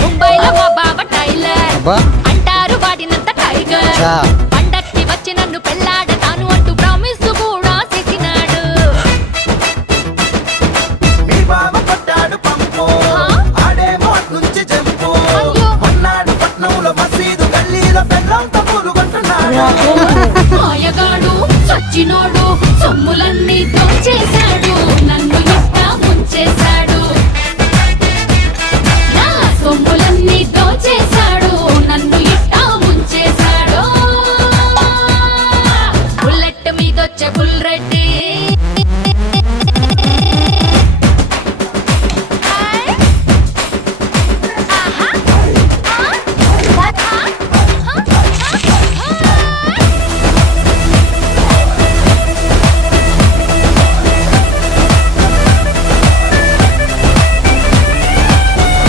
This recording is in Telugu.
ముంబైలో మా బావ టైలర్ అంటారు వాడినంత టైగర్ పండక్కి వచ్చి నన్ను